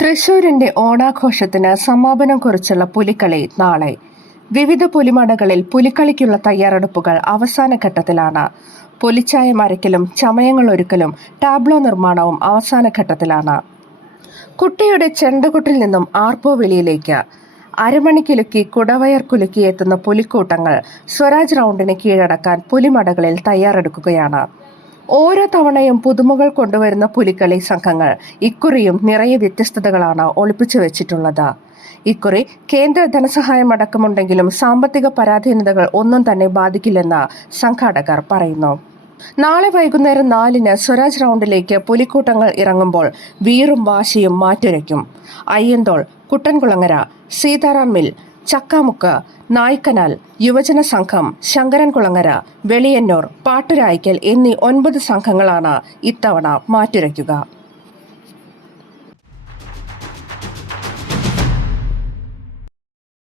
തൃശൂരിന്റെ ഓണാഘോഷത്തിന് സമാപനം കുറിച്ചുള്ള പുലിക്കളി നാളെ. വിവിധ പുലിമടകളിൽ പുലിക്കളിക്കുള്ള തയ്യാറെടുപ്പുകൾ അവസാന ഘട്ടത്തിലാണ്. പുലിച്ചായം അരക്കലും ചമയങ്ങളൊരുക്കലും ടാബ്ലോ നിർമ്മാണവും അവസാന ഘട്ടത്തിലാണ്. കുട്ടിയുടെ ചെണ്ടകൊട്ടിൽ നിന്നും ആർപ്പുവിളിയിലേക്ക് അരമണിക്കുലുക്കി കുടവയർ കുലുക്കി എത്തുന്ന പുലിക്കൂട്ടങ്ങൾ സ്വരാജ് റൗണ്ടിന് കീഴടക്കാൻ പുലിമടകളിൽ തയ്യാറെടുക്കുകയാണ്. ഓരോ തവണയും പുതുമകൾ കൊണ്ടുവരുന്ന പുലിക്കളി സംഘങ്ങൾ ഇക്കുറിയും നിറയെ വ്യത്യസ്തതകളാണ് ഒളിപ്പിച്ചു വെച്ചിട്ടുള്ളത്. ഇക്കുറി കേന്ദ്ര ധനസഹായം അടക്കമുണ്ടെങ്കിലും സാമ്പത്തിക പരാധീനതകൾ ഒന്നും തന്നെ ബാധിക്കില്ലെന്ന് സംഘാടകർ പറയുന്നു. നാളെ വൈകുന്നേരം 4-ന് സ്വരാജ് റൗണ്ടിലേക്ക് പുലിക്കൂട്ടങ്ങൾ ഇറങ്ങുമ്പോൾ വീറും വാശിയും മാറ്റുരയ്ക്കും. അയ്യന്തോൾ, കുട്ടൻകുളങ്ങര, സീതാറാം മിൽ, ചക്കാമുക്ക്, നായ്ക്കനാൽ, യുവജന സംഘം, ശങ്കരൻകുളങ്ങര, വെളിയന്നൂർ, പാട്ടുരായ്ക്കൽ എന്നീ 9 സംഘങ്ങളാണ് ഇത്തവണ മാറ്റുരയ്ക്കുക.